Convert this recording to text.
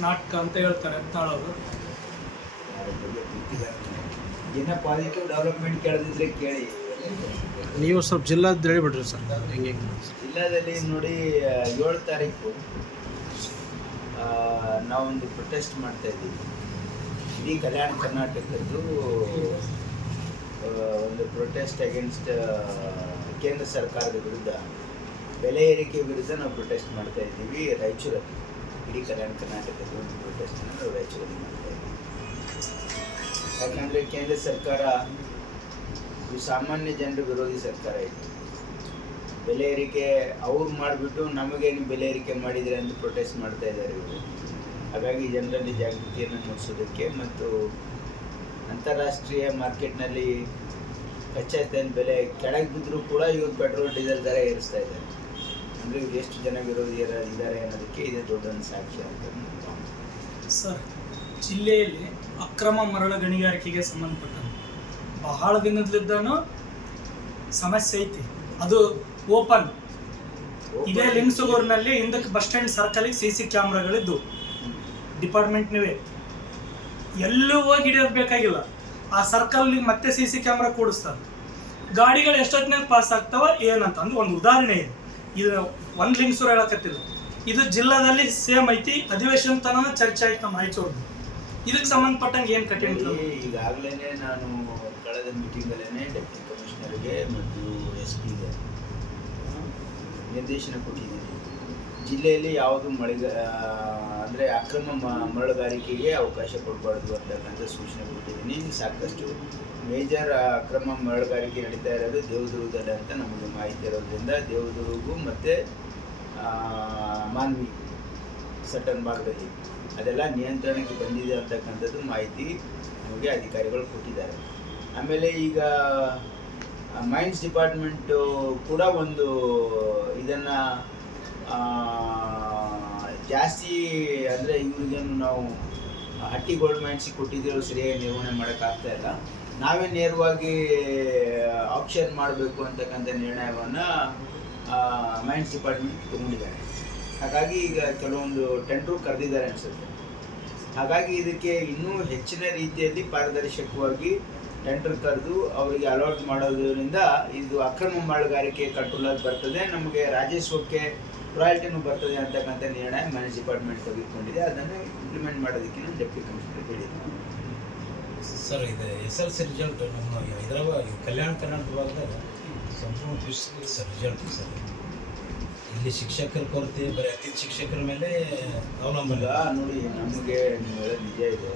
ನಾಟಕ ಅಂತ ಹೇಳ್ತಾರೆ ಗೊತ್ತಿಲ್ಲ ಪಾಸಿಟಿವ್ ಡೆವಲಪ್ಮೆಂಟ್ ಕೇಳದಿದ್ರೆ ಕೇಳಿ. ನೀವು ಸ್ವಲ್ಪ ಜಿಲ್ಲಾದ ಹೇಳಿಬಿಡ್ರಿ ಸರ್ ಹೆಂಗೆ ಜಿಲ್ಲಾದಲ್ಲಿ ನೋಡಿ ಏಳು ತಾರೀಕು ಆ, ನಾವೊಂದು ಪ್ರೊಟೆಸ್ಟ್ ಮಾಡ್ತಾ ಇದ್ದೀವಿ. ಇಡೀ ಕಲ್ಯಾಣ ಕರ್ನಾಟಕದ್ದು ಒಂದು ಪ್ರೊಟೆಸ್ಟ್ ಅಗೇನ್ಸ್ಟ್ ಕೇಂದ್ರ ಸರ್ಕಾರದ ವಿರುದ್ಧ ಬೆಲೆ ಏರಿಕೆ ವಿರುದ್ಧ ನಾವು ಪ್ರೊಟೆಸ್ಟ್ ಮಾಡ್ತಾ ಇದ್ದೀವಿ ರಾಯಚೂರಲ್ಲಿ. ಇಡೀ ಕಲ್ಯಾಣ ಕರ್ನಾಟಕದಲ್ಲಿ ಒಂದು ದೊಡ್ಡ ಸ್ಥಾನ ರಾಯಚೂರಲ್ಲಿ ಮಾಡ್ತಾ ಇದ್ದೀವಿ ಯಾಕಂದರೆ ಕೇಂದ್ರ ಸರ್ಕಾರ, ಇದು ಸಾಮಾನ್ಯ ಜನರ ವಿರೋಧಿ ಸರ್ಕಾರ ಇದೆ. ಬೆಲೆ ಏರಿಕೆ ಅವ್ರು ಮಾಡಿಬಿಟ್ಟು ನಮಗೇನು ಬೆಲೆ ಏರಿಕೆ ಮಾಡಿದರೆ ಅಂತ ಪ್ರೊಟೆಸ್ಟ್ ಮಾಡ್ತಾ ಇದ್ದಾರೆ ಇವರು. ಹಾಗಾಗಿ ಜನರಲ್ಲಿ ಜಾಗೃತಿಯನ್ನು ಮೂಡಿಸೋದಕ್ಕೆ ಮತ್ತು ಅಂತಾರಾಷ್ಟ್ರೀಯ ಮಾರ್ಕೆಟ್ನಲ್ಲಿ ಕಚ್ಚಾ ತೈಲ ಬೆಲೆ ಕೆಳಗೆ ಬಿದ್ದರೂ ಕೂಡ ಇವರು ಪೆಟ್ರೋಲ್ ಡೀಸೆಲ್ ದರ ಏರಿಸ್ತಾ ಇದ್ದಾರೆ. ಅಂದರೆ ಇವ್ರು ಎಷ್ಟು ಜನ ವಿರೋಧಿಯರ ಇದ್ದಾರೆ ಅನ್ನೋದಕ್ಕೆ ಇದೇ ದೊಡ್ಡ ಸಾಕ್ಷಿ ಅಂತ ಸರ್ ಜಿಲ್ಲೆಯಲ್ಲಿ ಅಕ್ರಮ ಮರಳ ಗಣಿಗಾರಿಕೆಗೆ ಸಂಬಂಧಪಟ್ಟಂತೆ ಬಹಳ ದಿನದಲ್ಲಿದ್ದಾನು ಸಮಸ್ಯೆ ಐತಿ. ಅದು ಓಪನ್. ಇದೇ ಲಿಂಗ್ಸುಗೂರಿನಲ್ಲಿ ಹಿಂದಕ್ಕೆ ಬಸ್ ಸ್ಟ್ಯಾಂಡ್ ಸರ್ಕಲಿಗೆ ಸಿ ಸಿ ಕ್ಯಾಮ್ರಾಗಳಿದ್ದು. ಡಿಪಾರ್ಟ್ಮೆಂಟ್ನವೇ. ಎಲ್ಲೂ ಹೋಗಿ ಹಿಡಿಯೋದು ಬೇಕಾಗಿಲ್ಲ. ಆ ಸರ್ಕಲ್ ಮತ್ತೆ ಸಿ ಸಿ ಕ್ಯಾಮ್ರಾ ಕೂಡಿಸ್ತಾರೆ. ಗಾಡಿಗಳು ಎಷ್ಟೊತ್ತಿನಾಗ ಪಾಸ್ ಆಗ್ತಾವ ಏನಂತ ಅಂದ್ರೆ ಒಂದು ಉದಾಹರಣೆ ಇದೆ. ಇದು ಒಂದು ಲಿಂಗ್ಸೂರು ಹೇಳಕತ್ತಿದ್ರು. ಇದು ಜಿಲ್ಲಾದಲ್ಲಿ ಸೇಮ್ ಐತಿ ಅಧಿವೇಶನ ತನನ ಚರ್ಚೆ ಆಯ್ತು ನಮ್ಮ ರಾಯಚೂರು ಇದಕ್ಕೆ ಸಂಬಂಧಪಟ್ಟಂಗೆ ಏನು ಕಠಿಣ? ಈಗಾಗಲೇ ನಾನು ಕಳೆದ ಮೀಟಿಂಗಲ್ಲೇ ಡೆಪ್ಟಿ ಕಮಿಷನರ್ಗೆ ಮತ್ತು ಎಸ್ ಪಿಗೆ ನಿರ್ದೇಶನ ಕೊಟ್ಟಿದ್ದೀನಿ. ಜಿಲ್ಲೆಯಲ್ಲಿ ಯಾವುದು ಮಳೆಗ ಅಂದರೆ ಅಕ್ರಮ ಮರಳುಗಾರಿಕೆಗೆ ಅವಕಾಶ ಕೊಡಬಾರ್ದು ಅಂತಕ್ಕಂಥ ಸೂಚನೆ ಕೊಟ್ಟಿದ್ದೀನಿ. ಸಾಕಷ್ಟು ಮೇಜರ್ ಅಕ್ರಮ ಮರಳುಗಾರಿಕೆ ನಡೀತಾ ಇರೋದು ದೇವದುರ್ಗದಲ್ಲಿ ಅಂತ ನಮಗೆ ಮಾಹಿತಿ ಇರೋದ್ರಿಂದ ದೇವದುರ್ಗು ಮತ್ತು ಮಾನ್ವಿ ಸಟನ್ ಭಾಗದಲ್ಲಿ ಅದೆಲ್ಲ ನಿಯಂತ್ರಣಕ್ಕೆ ಬಂದಿದೆ ಅಂತಕ್ಕಂಥದ್ದು ಮಾಹಿತಿ ನಮಗೆ ಅಧಿಕಾರಿಗಳು ಕೊಟ್ಟಿದ್ದಾರೆ. ಆಮೇಲೆ ಈಗ ಮೈನ್ಸ್ ಡಿಪಾರ್ಟ್ಮೆಂಟು ಕೂಡ ಒಂದು ಇದನ್ನು ಜಾಸ್ತಿ ಅಂದರೆ ಇವ್ರಿಗೇನು ನಾವು ಹಟ್ಟಿ ಗೋಲ್ಡ್ ಮೈನ್ಸಿಗೆ ಕೊಟ್ಟಿದ್ದೀರೋ ಸರಿಯಾಗಿ ನಿರ್ವಹಣೆ ಮಾಡೋಕ್ಕಾಗ್ತಾ ಇಲ್ಲ. ನಾವೇ ನೇರವಾಗಿ ಆಪ್ಷನ್ ಮಾಡಬೇಕು ಅಂತಕ್ಕಂಥ ನಿರ್ಣಯವನ್ನು ಮೈನ್ಸ್ ಡಿಪಾರ್ಟ್ಮೆಂಟ್ ತಗೊಂಡಿದ್ದಾರೆ. ಹಾಗಾಗಿ ಈಗ ಕೆಲವೊಂದು ಟೆಂಡ್ರು ಕರೆದಿದ್ದಾರೆ ಅನಿಸುತ್ತೆ. ಹಾಗಾಗಿ ಇದಕ್ಕೆ ಇನ್ನೂ ಹೆಚ್ಚಿನ ರೀತಿಯಲ್ಲಿ ಪಾರದರ್ಶಕವಾಗಿ ಟೆಂಡರ್ ಕರೆದು ಅವರಿಗೆ ಅಲಾಟ್ ಮಾಡೋದ್ರಿಂದ ಇದು ಅಕ್ರಮ ಮಾಳುಗಾರಿಕೆ ಕಟ್ಟುಲಾಗಿ ಬರ್ತದೆ. ನಮಗೆ ರಾಜಸ್ವಕ್ಕೆ ರಾಯಲ್ಟಿನೂ ಬರ್ತದೆ ಅಂತಕ್ಕಂಥ ನಿರ್ಣಯ ಮ್ಯಾನೇಜ್ ಡಿಪಾರ್ಟ್ಮೆಂಟ್ ತೆಗೆದುಕೊಂಡಿದೆ. ಅದನ್ನು ಇಂಪ್ಲಿಮೆಂಟ್ ಮಾಡೋದಕ್ಕೆ ನಾನು ಡೆಪ್ಟಿ ಕಮಿಷನರ್ ಹೇಳಿದ್ದೀನಿ ಸರ್ ಇದು ಎಸ್ ಎಲ್ ಸಿ ರಿಸಲ್ಟ್ ನಮ್ಮ ಹೈದರಾಬಾದ್ ಕಲ್ಯಾಣ ಕರ್ನಾಟಕ ಭಾಗದಾಗ ಸಂಪೂರ್ಣ ಪಿ ಸರ್ ರಿಸಲ್ಟ್ ಸರ್. ಇಲ್ಲಿ ಶಿಕ್ಷಕರ ಕೊರತೆ ಬರೀ ಅತಿಥಿ ಶಿಕ್ಷಕರ ಮೇಲೆ ಅವಲಂಬನೆ. ನೋಡಿ ನಮಗೆ ನೀವು ನಿಜ ಇದೆ.